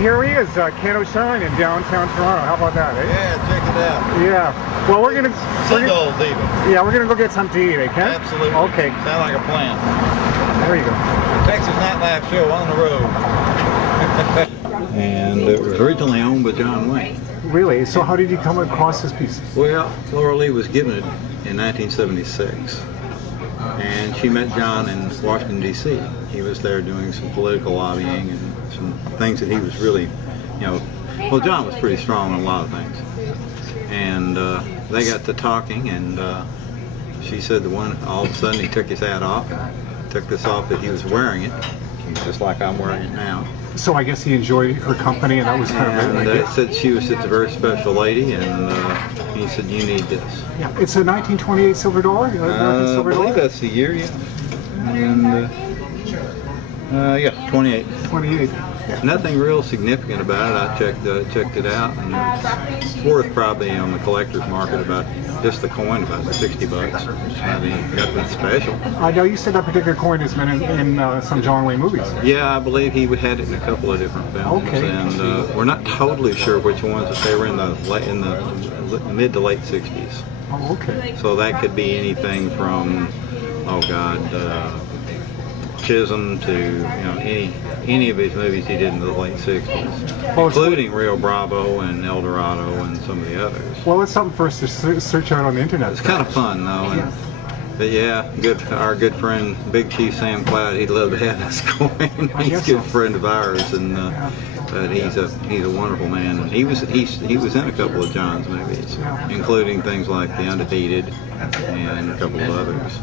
here he is, Ken Osheim in downtown Toronto. How about that, eh? Yeah, check it out. Yeah. Well, we're gonna. Seagulls even. Yeah, we're gonna go get something to eat, eh, Ken? Absolutely. Okay. Sound like a plan. There you go. Texas Nightlife Show on the road. And it was originally owned by John Wayne. Really? So how did you come across this piece? Well, Laura Lee was given it in 1976. And she met John in Washington, D.C. He was there doing some political lobbying and some things that he was really, well, John was pretty strong on a lot of things. And they got to talking, and she said all of a sudden he took his hat off, took this off that he was wearing it, just like I'm wearing it now. So I guess he enjoyed her company, and that was kind of it. And said she was just a very special lady, and he said, you need this. Yeah, it's a 1928 silver dollar? I believe that's the year, yeah. And, yeah, 28. 28. Yeah. Nothing real significant about it. I checked it out, and it's worth probably on the collector's market about just the coin about $60. I mean, nothing special. I know you said that particular coin has been in some John Wayne movies. Yeah, I believe he had it in a couple of different films, and we're not totally sure which ones. But they were in the mid to late '60s. Oh, okay. So that could be anything from, Chisholm to any of his movies he did in the late '60s, including Rio Bravo and El Dorado and some of the others. Well, it's something for us to search out on the internet. It's kind of fun though. And, but yeah, our good friend Big Chief Sam Cloud, he'd love to have this coin. He's a good friend of ours, and but he's a wonderful man. And he was in a couple of John's movies, including things like The Undefeated and a couple of others.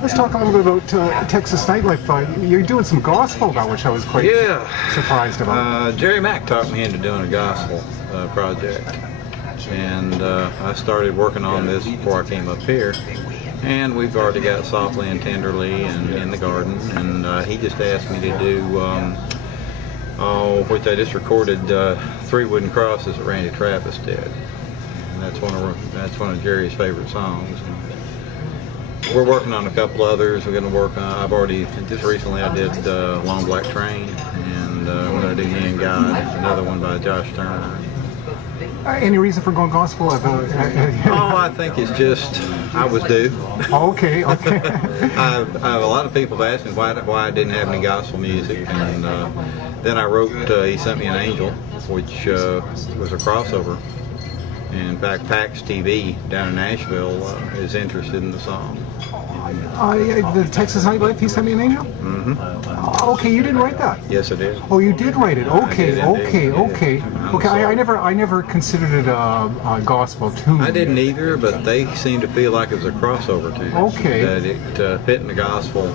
Let's talk a little bit about Texas Nightlife. You're doing some gospel about, which I was quite surprised about. Jerry Mack talked me into doing a gospel project, and I started working on this before I came up here. And we've already got Softly and Tenderly and In the Garden, and he just asked me to do, which I just recorded, Three Wooden Crosses that Randy Travis did. And that's one of Jerry's favorite songs. We're working on a couple others. We're going to work on, just recently I did Long Black Train, and we're going to do Me and God, another one by Josh Turner. Any reason for going gospel? I think it's just, I was due. Okay. A lot of people have asked me why I didn't have any gospel music, and then I wrote He Sent Me an Angel, which was a crossover. In fact, PAX TV down in Nashville is interested in the song. The Texas Nightlife, He Sent Me an Angel? Mm-hmm. Okay, you didn't write that? Yes, I did. Oh, you did write it. Okay. Okay. I never considered it a gospel tune. I didn't either, but they seemed to feel like it was a crossover tune. Okay. That it fit in the gospel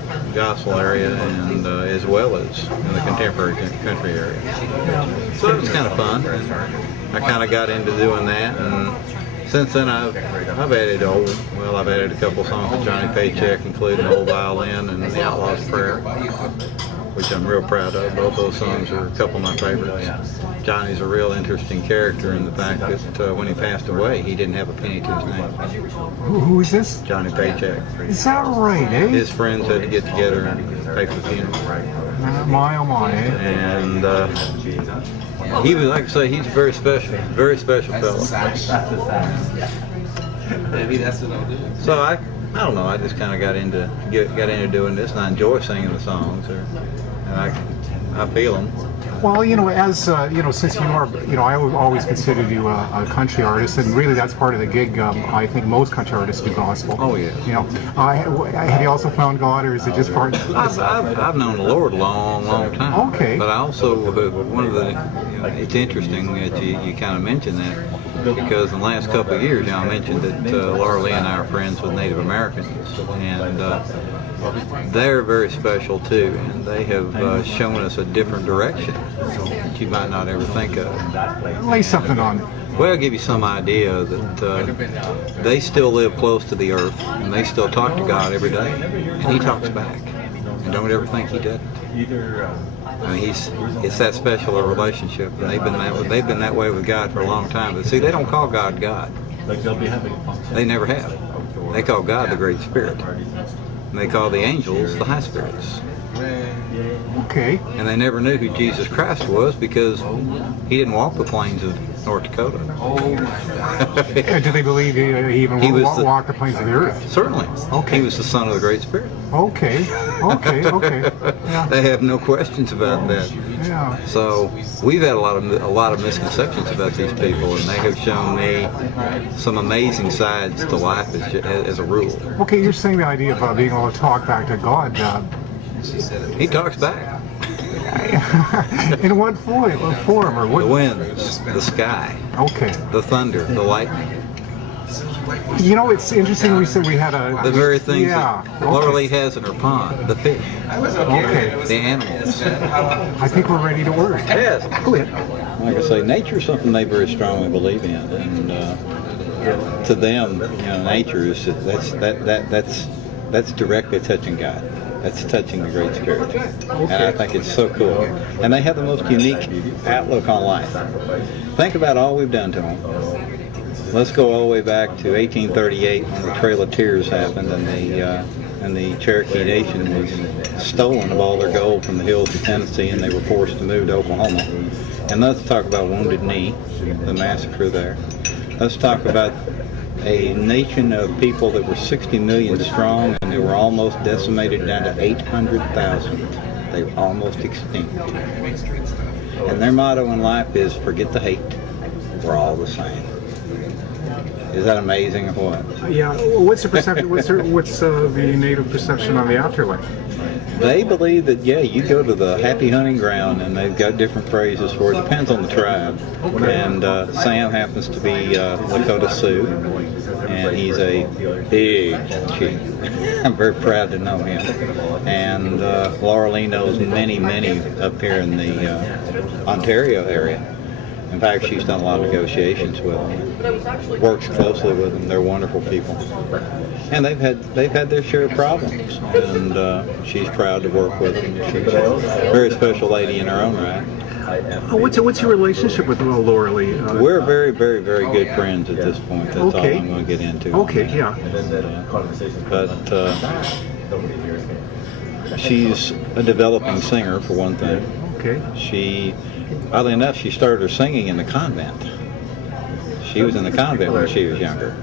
area, and as well as in the contemporary country area. So it was kind of fun. I kind of got into doing that, and since then I've added a couple songs with Johnny Paycheck, including Old Violin and The Outlaw's Prayer, which I'm real proud of. Both those songs are a couple of my favorites. Johnny's a real interesting character in the fact that when he passed away, he didn't have a penny to his name. Who is this? Johnny Paycheck. Is that right, eh? His friends had to get together and pay for the funeral. My oh my, eh? And he was, like I say, he's a very special fellow. Maybe that's what I'll do. So I don't know. I just kind of got into doing this, and I enjoy singing the songs, and I feel them. Well, as since you are, I always considered you a country artist, and really that's part of the gig. I think most country artists do gospel. Oh yeah. Have you also found God, or is it just part? I've known the Lord a long time. Okay. But I also it's interesting that you kind of mentioned that, because in the last couple of years, I mentioned that Laura Lee and I are friends with Native Americans, and they're very special too, and they have shown us a different direction that you might not ever think of. Lay something on it. Well, I'll give you some idea that they still live close to the earth, and they still talk to God every day, and He talks back. And don't ever think He doesn't. I mean, it's that special a relationship, and they've been that way with God for a long time. But see, they don't call God God. They never have. They call God the Great Spirit. And they call the angels the high spirits. Okay. And they never knew who Jesus Christ was because he didn't walk the plains of North Dakota. And do they believe he even He was walked the plains of the earth? Certainly. Okay. He was the Son of the Great Spirit. Okay. Yeah. They have no questions about that. Yeah. So we've had a lot of misconceptions about these people, and they have shown me some amazing sides to life as a rule. Okay, you're saying the idea of being able to talk back to God. He talks back. In what form or what? The winds, the sky, Okay. the thunder, the lightning. You know, it's interesting. We said we had The very things Yeah. that Laura Lee has in her pond, the fish, Okay. the animals. I think we're ready to order. Yes. Go ahead. Like I say, nature is something they very strongly believe in, and to them, nature is that's directly touching God. That's touching the Great Spirit, and I think it's so cool. And they have the most unique outlook on life. Think about all we've done to them. Let's go all the way back to 1838 when the Trail of Tears happened, and the Cherokee Nation was stolen of all their gold from the hills of Tennessee, and they were forced to move to Oklahoma. And let's talk about Wounded Knee, the massacre there. Let's talk about a nation of people that were 60 million strong, and they were almost decimated down to 800,000. They were almost extinct. And their motto in life is, forget the hate, we're all the same. Is that amazing or what? Yeah. What's the perception? What's the native perception on the afterlife? They believe that, you go to the happy hunting ground, and they've got different phrases for it. Depends on the tribe. And Sam happens to be Lakota Sioux, and he's a big chief. I'm very proud to know him. And Laura Lee knows many up here in the Ontario area. In fact, she's done a lot of negotiations with them, works closely with them. They're wonderful people, and they've had their share of problems. And she's proud to work with them. She's a very special lady in her own right. What's your relationship with Laura Lee? We're very good friends at this point. That's all I'm going to get into. Okay, yeah. But she's a developing singer, for one thing. Okay. Oddly enough, she started her singing in the convent. She was in the convent when she was younger.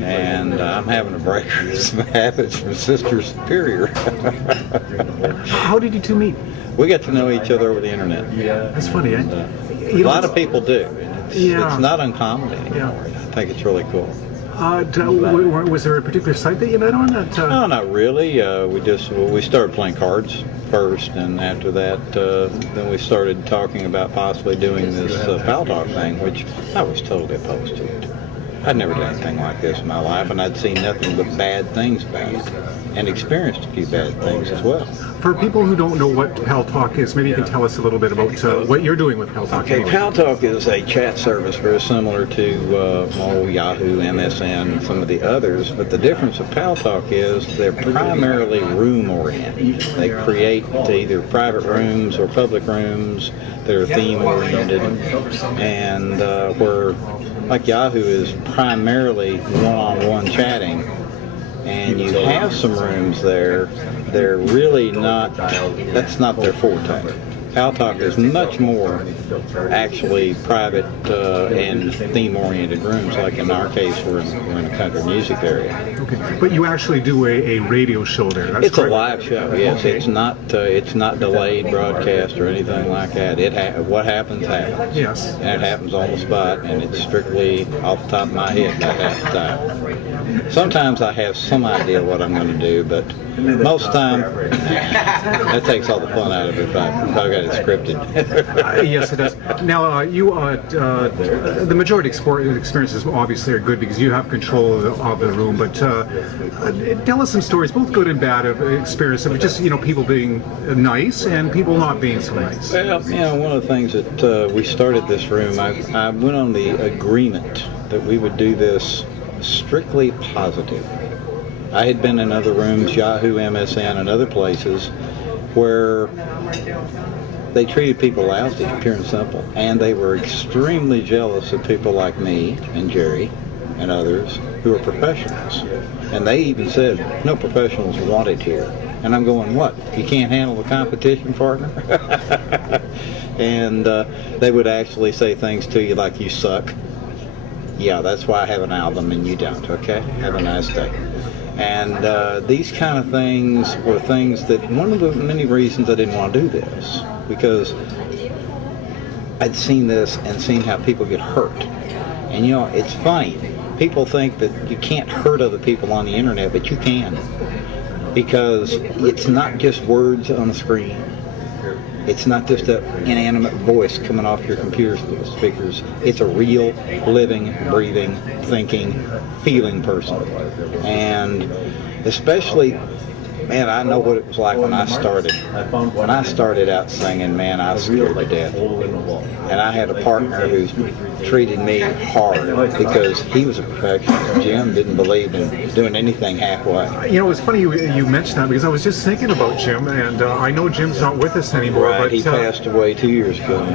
And I'm having to break her some habits from Sister Superior. How did you two meet? We got to know each other over the internet. That's funny, eh? A lot of people do. It's not uncommon anymore. Yeah. I think it's really cool. Was there a particular site that you met on? No, not really. We started playing cards first, and after that, then we started talking about possibly doing this Pal Talk thing, which I was totally opposed to it. I'd never done anything like this in my life, and I'd seen nothing but bad things about it, and experienced a few bad things as well. For people who don't know what Pal Talk is, maybe you can tell us a little bit about what you're doing with Pal Talk. Okay, Pal Talk is a chat service very similar to Yahoo, MSN, and some of the others, but the difference with Pal Talk is they're primarily room-oriented. They create either private rooms or public rooms that are theme-oriented, and where, like Yahoo is primarily one-on-one chatting, and you have some rooms there, they're really not, that's not their forte. Pal Talk is much more actually private and theme-oriented rooms, like in our case, we're in a country music area. Okay, but you actually do a radio show there, that's It's correct? A live show, yes. Okay. It's not delayed broadcast or anything like that. What happens, happens. Yes. And it happens on the spot, and it's strictly off the top of my head about half the time. Sometimes I have some idea what I'm going to do, but most of the time, that takes all the fun out of it if I've got it scripted. Yes, it does. Now, the majority experiences obviously are good because you have control of the room, but tell us some stories, both good and bad, of experience of just, people being nice and people not being so nice. Well, one of the things that we started this room, I went on the agreement that we would do this strictly positive. I had been in other rooms, Yahoo, MSN, and other places, where they treated people lousy, pure and simple, and they were extremely jealous of people like me and Jerry and others who are professionals. And they even said, no professionals wanted here. And I'm going, what? You can't handle the competition, partner? And they would actually say things to you like, you suck. Yeah, that's why I have an album and you don't, okay? Have a nice day. And these kind of things were things that, one of the many reasons I didn't want to do this, because I'd seen this and seen how people get hurt. And you know, it's funny. People think that you can't hurt other people on the internet, but you can. Because it's not just words on the screen. It's not just an inanimate voice coming off your computer speakers. It's a real, living, breathing, thinking, feeling person. And especially, man, I know what it was like when I started. When I started out singing, man, I was scared to death. And I had a partner who treated me hard because he was a perfectionist. Jim didn't believe in doing anything halfway. You know, it's funny you mentioned that, because I was just thinking about Jim, and I know Jim's not with us anymore. Right, but he passed away 2 years ago.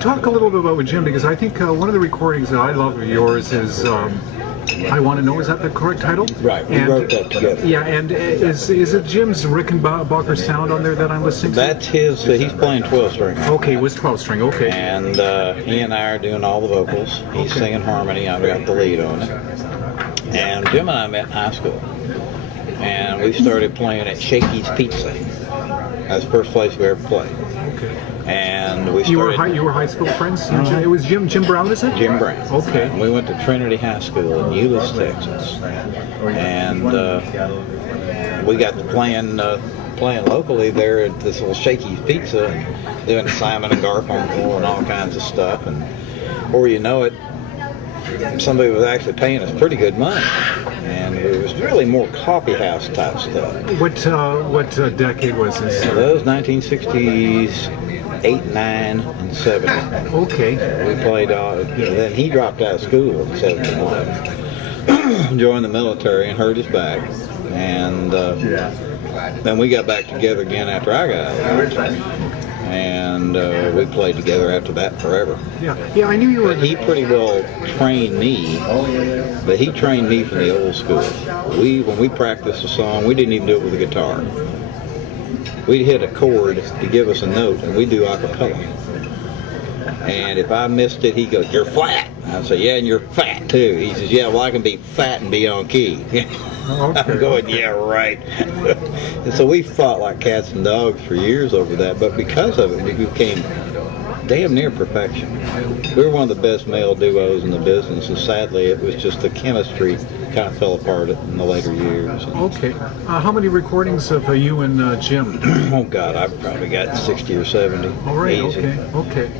Talk a little bit about Jim, because I think one of the recordings that I love of yours is I Want to Know. Is that the correct title? Right, we wrote that together. Yeah, and is it Jim's Rickenbacker sound on there that I'm listening to? That's his, he's playing 12-string. Okay, it was 12-string, okay. And he and I are doing all the vocals. He's singing harmony, I've got the lead on it. And Jim and I met in high school. And we started playing at Shakey's Pizza. That's the first place we ever played. Okay. And we started... You were high school friends? It was Jim Brown, is it? Jim Brown. Okay. And we went to Trinity High School in Euless, Texas. And we got to playing locally there at this little Shakey's Pizza, and doing Simon and Garfunkel and all kinds of stuff. And before you know it, somebody was actually paying us pretty good money. And it was really more coffee house type stuff. What decade was this? Those 1960s, 8, 9, and 7. Okay. We played, then he dropped out of school in 71, joined the military and hurt his back. And then we got back together again after I got out. And we played together after that forever. Yeah, I knew you were... But he pretty well trained me, but he trained me from the old school. When we practiced a song, we didn't even do it with a guitar. We'd hit a chord to give us a note, and we'd do a cappella. And if I missed it, he'd go, "You're flat." I'd say, "Yeah, and you're fat too." He says, "Yeah, well, I can be fat and be on key." Okay. I'm going, "Yeah, right." And so we fought like cats and dogs for years over that, but because of it, we became damn near perfection. We were one of the best male duos in the business, and sadly, it was just the chemistry kind of fell apart in the later years. Okay. How many recordings of you and Jim? Oh, God, I've probably got 60 or 70. All right, Easy. okay.